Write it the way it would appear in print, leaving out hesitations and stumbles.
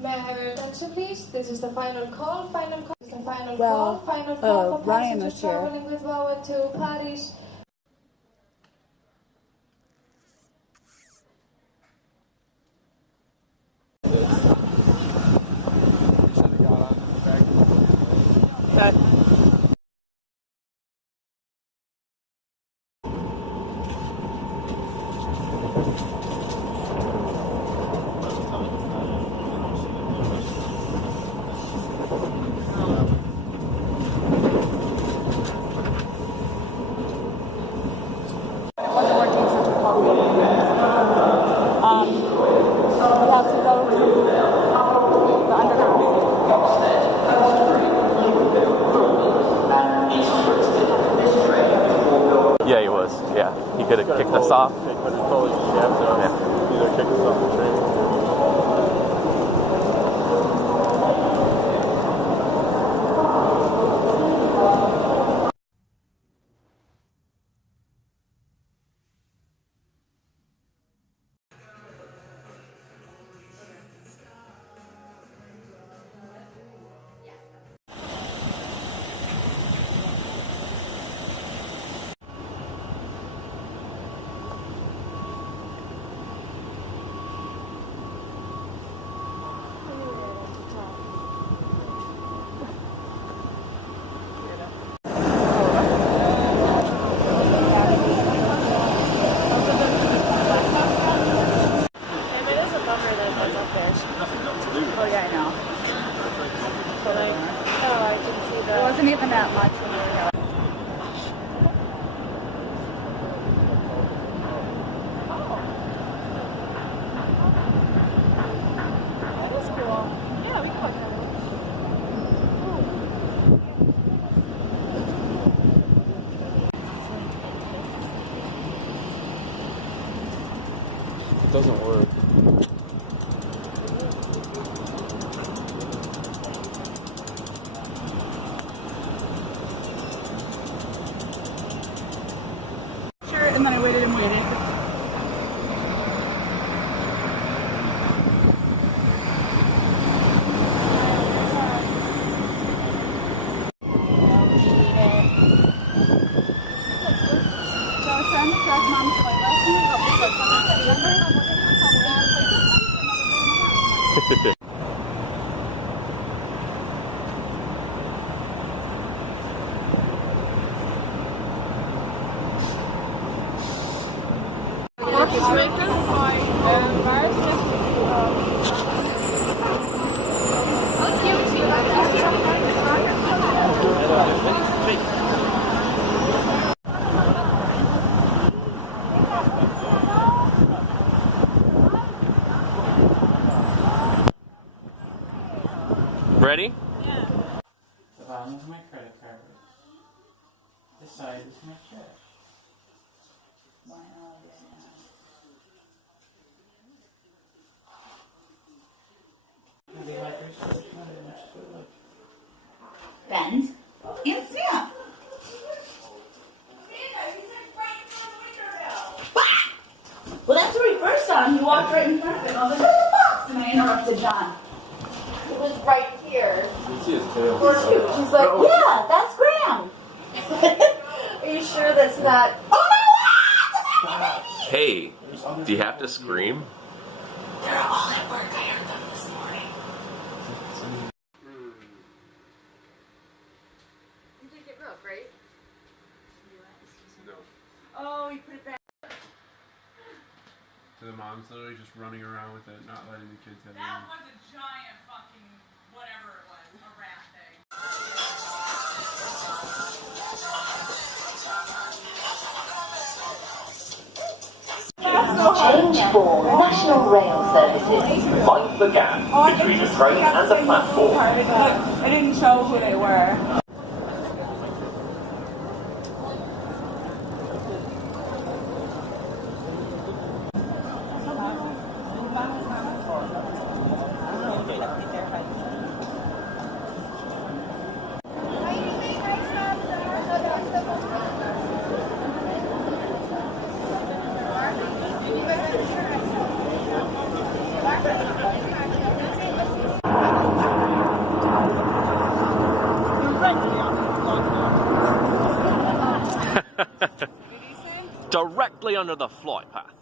May I have your attention, please? This is the final call. Final call. This is the final call. Final call for Ryan passengers is here. traveling with Wawa to Paris. Yeah, he was. Yeah, he could have kicked us off. He could have told us you have to either kick us off the train. Oh yeah, I know. But I can see that. It wasn't even that much when we were here. That is cool. Yeah, we can look at it. It doesn't work. And then I waited and waited. So I was trying to press Mom's play last night. Ready? The bottom is my credit card. This side is my cash. Bend and snap. Well, that's where he first saw him. He walked right in front of him. I was like, "Where's the box?" And I interrupted John. It was right here. You can see his tail. Or two. She's like, "Yeah, that's Graham." Are you sure that's not? Oh my God! Hey, do you have to scream? They're all at work. I heard them this morning. You did get milk, right? No. Oh, he put it back. So the mom's literally just running around with it, not letting the kids have it. That was a giant fucking whatever it was, a rat thing. Change for National Rail Services. Mind the gap between the train and the platform. I didn't show who they were. directly under the flight path.